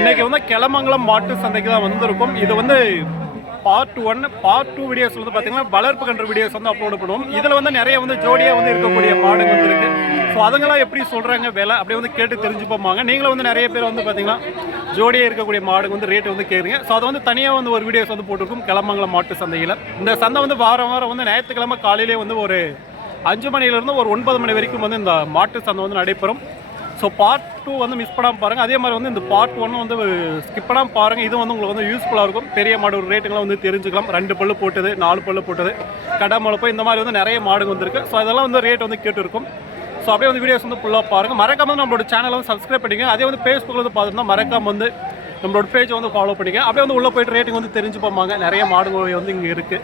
இன்னைக்கு வந்து கிளமங்கலம் மாட்டு சந்தைக்கு தான் வந்திருக்கும். இது வந்து part one part two videos வந்து பார்த்தீங்கன்னா வளர்ப்பு கன்று வீடியோஸ் வந்து அப்லோட் பண்ணுவோம். இதில் வந்து நிறைய வந்து ஜோடியாக வந்து இருக்கக்கூடிய மாடுங்க வந்து இருக்கு. ஸோ அதுங்களாம் எப்படி சொல்கிறாங்க விலை அப்படியே வந்து கேட்டு தெரிஞ்சுப்போமாங்க நீங்களும் வந்து நிறைய பேர் வந்து பார்த்தீங்கன்னா ஜோடியாக இருக்கக்கூடிய மாடுங்க வந்து ரேட்டு வந்து கேட்குறீங்க ஸோ அதை வந்து தனியாக வந்து ஒரு வீடியோஸ் வந்து போட்டிருக்கும் கிளமங்கலம் மாட்டு சந்தையில். இந்த சந்தை வந்து வாரம் வாரம் வந்து ஞாயிற்றுக்கிழமை காலையிலே வந்து ஒரு அஞ்சு மணிலேருந்து ஒரு ஒன்பது மணி வரைக்கும் வந்து இந்த மாட்டு சந்தை வந்து நடைபெறும். ஸோ பார்ட் டூ வந்து மிஸ் பண்ணாமல் பாருங்கள் அதே மாதிரி வந்து இந்த பார்ட் ஒன் வந்து ஸ்கிப் பண்ணாமல் பாருங்கள் இது வந்து உங்களுக்கு வந்து யூஸ்ஃபுல்லாக இருக்கும். பெரிய மாடு ரேட்டுங்களாம் வந்து தெரிஞ்சுக்கலாம். ரெண்டு பல்லு போட்டது நாலு பல்லு போட்டது கடை முளைப்பு இந்த மாதிரி வந்து நிறைய மாடுங்க வந்துருக்கு. ஸோ அதெல்லாம் வந்து ரேட் வந்து கேட்டு இருக்கும் ஸோ அப்படியே வந்து வீடியோஸ் வந்து ஃபுல்லாக பாருங்கள் மறக்காம வந்து நம்மளோட சேனலை வந்து சப்ஸ்கிரைப் பண்ணிங்க அதே வந்து ஃபேஸ்புக்கில் வந்து பார்த்துருந்தா மறக்காம வந்து நம்மளோட பேஜை வந்து ஃபாலோ பண்ணிக்க அப்படியே வந்து உள்ளே போயிட்டு ரேட்டிங் வந்து தெரிஞ்சு போமாங்க நிறைய மாடுகள் வந்து இங்கே இருக்குது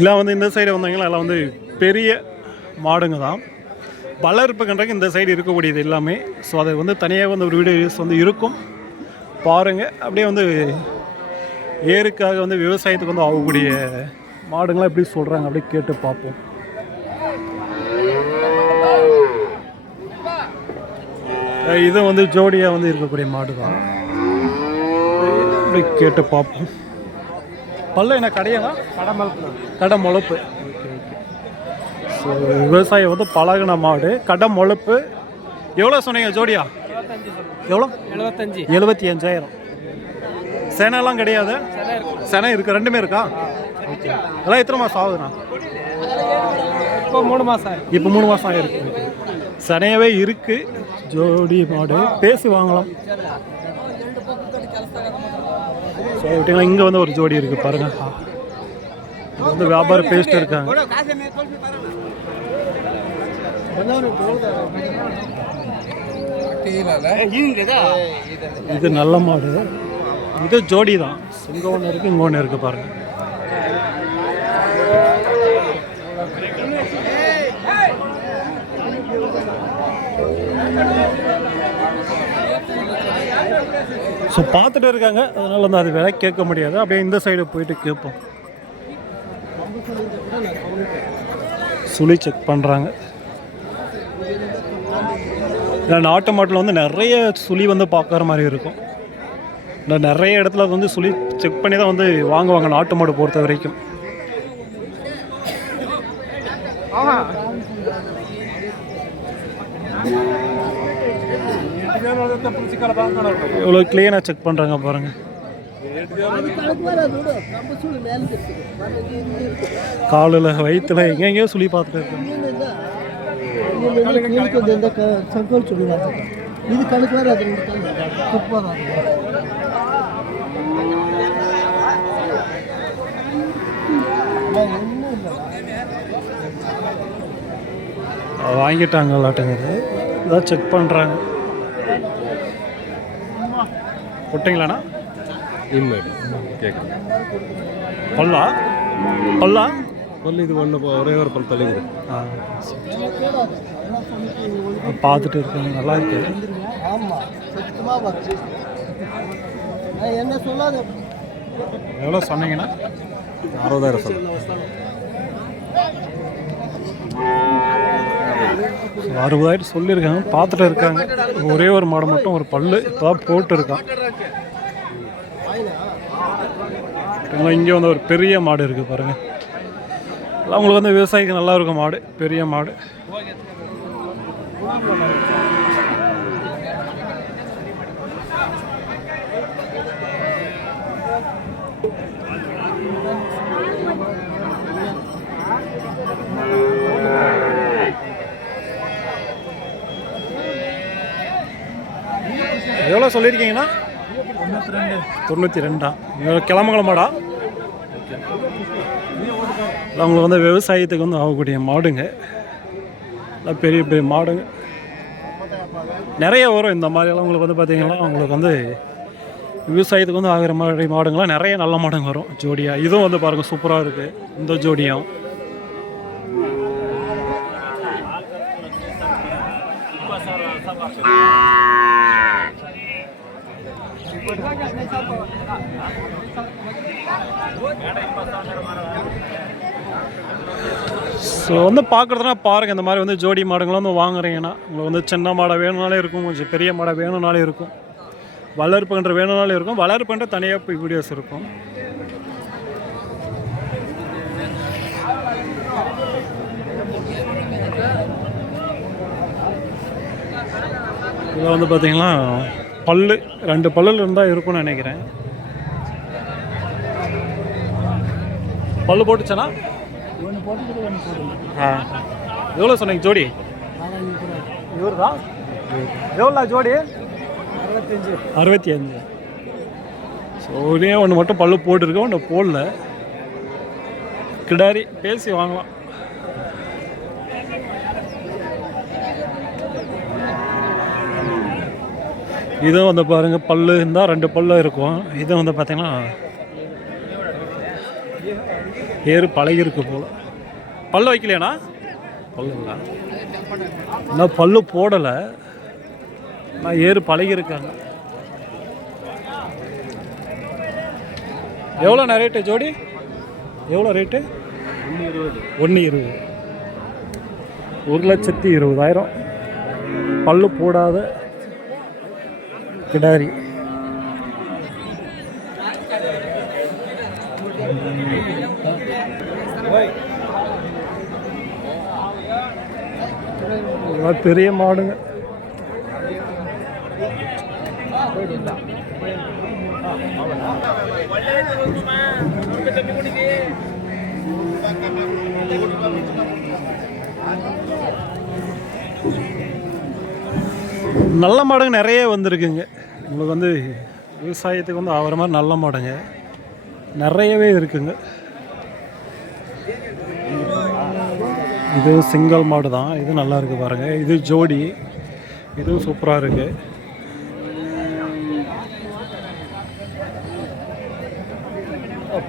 எல்லாம் வந்து இந்த சைடு வந்தீங்கன்னா எல்லாம் வந்து பெரிய மாடுங்க தான். வளர்ப்பு கன்றைக்கு இந்த சைடு இருக்கக்கூடியது எல்லாமே. ஸோ அதை வந்து தனியாக வந்து ஒரு வீடியோஸ் வந்து இருக்கும். பாருங்கள் அப்படியே வந்து ஏருக்காக வந்து விவசாயத்துக்கு வந்து ஆகக்கூடிய மாடுங்களாம் எப்படி சொல்கிறாங்க அப்படியே கேட்டு பார்ப்போம். இது வந்து ஜோடியாக வந்து இருக்கக்கூடிய மாடு தான் அப்படி கேட்டு பார்ப்போம். பல்ல என்ன கடையாங்க கடை முளப்பு ஸோ விவசாயம் வந்து பழகின மாடு கடை முளப்பு எவ்வளோ சொன்னீங்க ஜோடியா? எவ்வளோ எழுபத்தஞ்சு எழுபத்தி அஞ்சாயிரம். செனைலாம் கிடையாது? செனை இருக்கு. ரெண்டுமே இருக்கா? ஓகே எல்லாம் எத்தனை மாதம் ஆகுதுண்ணா? இப்போ மூணு மாதம் இப்போ மூணு மாதம் ஆகிருக்கு சனையாவே இருக்கு. ஜோடி மாடு. பேசி வாங்கலாம். ஸோ விட்டீங்களா இங்கே வந்து ஒரு ஜோடி இருக்கு பாருங்க. இது வந்து வியாபார பேஸ்ட் இருக்காங்க. இது நல்ல மாடு. இது ஜோடி தான். இங்கே ஒன்று இருக்கு இங்கே ஒன்று இருக்கு பாருங்க. ஸோ பார்த்துட்டு இருக்காங்க. அதனால வந்து அது விலை கேட்க முடியாது. அப்படியே இந்த சைடு போயிட்டு கேட்போம். சுழி செக் பண்ணுறாங்க ஏன்னா நாட்டு மாட்டில் வந்து நிறைய சுழி வந்து பார்க்குற மாதிரி இருக்கும். இந்த நிறைய இடத்துல அது வந்து சுழி செக் பண்ணி தான் வந்து வாங்குவாங்க நாட்டு மாடு பொறுத்த வரைக்கும். எவ்வளோ க்ளீனாக செக் பண்ணுறாங்க பாருங்கள் காலில் வயிற்றுல எங்கெங்கேயோ சுழி பார்த்துட்டு இருக்காங்க ಸಂಕೋಲ್ ಚುಡಿ ಇದು ಕಣಕ್ವಾರ ಅದ್ರ ತುಪ್ಪ வாங்கிட்டாங்களாட்டுங்குது இதான் செக் பண்ணுறாங்க விட்டிங்களாண்ணா இல்லை கேட்குறேன் பல்லா பல்லா பல்லு இது ஒன்று ஒரே ஒரு பல் தள்ளிக்குது ஆ பார்த்துட்டு இருக்காங்க. நல்லா இருக்கு. ஆமா சத்தமா வச்சு நான் என்ன சொல்லாத? எவ்வளோ சொன்னீங்கன்னா? அறுபதாயிரம் சொல்ல அறுபதாயிரம் சொல்லியிருக்காங்க. பார்த்துட்டு இருக்காங்க. ஒரே ஒரு மாடு மட்டும் ஒரு பல்லு இப்போதான் போட்டு இருக்கான் இங்கே வந்து ஒரு பெரிய மாடு இருக்குது பாருங்க. எல்லாம் உங்களுக்கு வந்து விவசாயிக்கு நல்லா இருக்கும் மாடு. பெரிய மாடு. எவ்வளோ சொல்லியிருக்கீங்கன்னா? தொண்ணூற்றி ரெண்டா. கிளம்பங்களமாடா அவங்களுக்கு வந்து விவசாயத்துக்கு வந்து ஆகக்கூடிய மாடுங்க. பெரிய பெரிய மாடுங்க. நிறைய வரும். இந்த மாதிரியெல்லாம் உங்களுக்கு வந்து பார்த்தீங்கன்னா உங்களுக்கு வந்து விவசாயத்துக்கு வந்து ஆகிற மாதிரி மாடுங்களாம் நிறைய நல்ல மாடுங்க வரும். ஜோடியாக இதுவும் வந்து பாருங்கள் சூப்பராக இருக்குது இந்த ஜோடியும் ஸோ வந்து பார்க்குறதுனா பாருங்கள் இந்த மாதிரி வந்து ஜோடி மாடுங்களாம் வந்து வாங்குறீங்கன்னா உங்களுக்கு வந்து சின்ன மாடை வேணும்னாலே இருக்கும் கொஞ்சம் பெரிய மாடை வேணும்னாலே இருக்கும். வளர்ப்புன்ற வேணும்னாலே வேணும்னாலும் இருக்கும். வளர்ப்பு கன்று தனியாக வீடியோஸ் இருக்கும். இதில் வந்து பார்த்தீங்கன்னா பல்லு ரெண்டு பல்லுல இருந்தால் இருக்கும்னு நினைக்கிறேன். பல்லு போட்டுச்சனா? ஒன்று போட்டுக்கிட்டு ஒன்று போட்டுக்கலாம் ஆ. எவ்வளோ சொன்னீங்க ஜோடி? இவர் தான் எவ்வளோ ஜோடி? அறுபத்தஞ்சு. அறுபத்தி அஞ்சு ஸோ ஒரே ஒன்று மட்டும் பல்லு போட்டுருக்கு ஒன்று போடல. கிடாரி பேசி வாங்கலாம். இதுவும் வந்து பாருங்கள் பல்லு இருந்தால் ரெண்டு பல்லு இருக்கும். இது வந்து பார்த்தீங்கன்னா ஏறு பழகிருக்கு போல். பல்லு வைக்கலையாண்ணா? பல்லுங்களா? இல்லை இன்னும் பல்லு போடலை. நான் ஏறு பழகிருக்காங்க எவ்வளோண்ணா ரேட்டு ஜோடி? எவ்வளோ ரேட்டு ஒன்று இருபது. ஒரு லட்சத்தி இருபதாயிரம். பல்லு போடாத கிடாரி. பெரிய மாடுங்க. போயிட்டு நல்ல மாடுங்க நிறைய வந்திருக்குங்க. உங்களுக்கு வந்து விவசாயத்துக்கு வந்து ஆகிற மாதிரி நல்ல மாடுங்க. நிறையவே இருக்குங்க. இது சிங்கிள் மாடு தான். இது நல்லா இருக்குது பாருங்கள் இது ஜோடி. இதுவும் சூப்பராக இருக்குது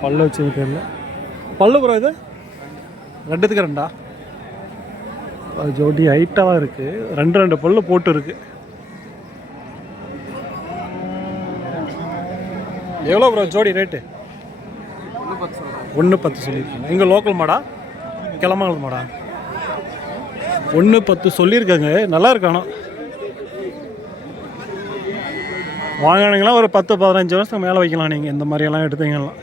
பல்லு வச்சு பல்லு ப்ரோ இது? ரெண்டுத்துக்கு ரெண்டா? ஜோடி ஹைட்டாக தான் இருக்குது ரெண்டு ரெண்டு பல்லு போட்டு இருக்குது எவ்வளோ ப்ரோ ஜோடி ரேட்டு ஒன்று பத்து சொல்லியிருக்கீங்க. இங்கே லோக்கல் மாடா? கிளம்பங்கல் மாடா? ஒன்று பத்து சொல்லியிருக்காங்க. நல்லா இருக்கானோ? வாங்கினீங்களா ஒரு பத்து பதினஞ்சு வருஷத்துக்கு மேலே வைக்கலாம் நீங்கள் இந்த மாதிரியெல்லாம் எடுத்தீங்கன்னா.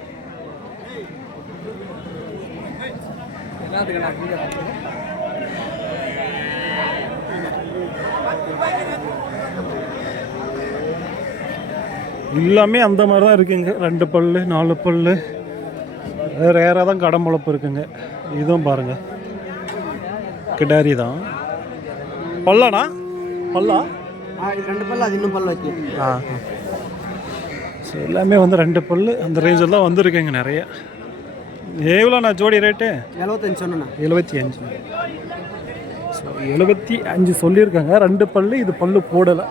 எல்லாமே அந்த மாதிரி தான் இருக்குங்க. ரெண்டு பல்லு நாலு பல்லு. ரேராக தான் கடம்பளப்பு இருக்குங்க. இதுவும் பாருங்க. கிடாரி தான். பல்லாண்ணா பல்லா? ரெண்டு பல்லு அது இன்னும் பல்லு ஆ ஸோ எல்லாமே வந்து ரெண்டு பல்லு. அந்த ரேஞ்சில் தான் வந்திருக்குங்க நிறைய. எவ்வளோண்ணா ஜோடி ரேட்டு எழுபத்தஞ்சு சொன்னேண்ணா. எழுபத்தி அஞ்சு. ஸோ எழுபத்தி அஞ்சு சொல்லியிருக்காங்க. ரெண்டு பல்லு இது பல்லு போடலை.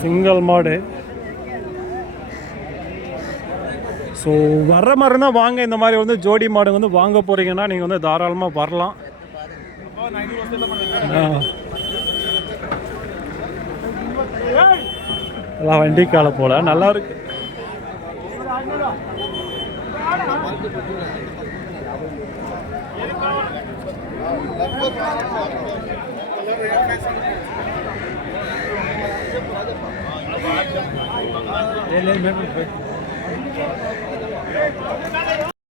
சிங்கிள் மாடு ஸோ வர்ற மாதிரி இருந்தால் வாங்க. இந்த மாதிரி வந்து ஜோடி மாடு வந்து வாங்க போகிறீங்கன்னா நீங்கள் வந்து தாராளமாக வரலாம். எல்லாம் வண்டி கால போல நல்லா இருக்கு.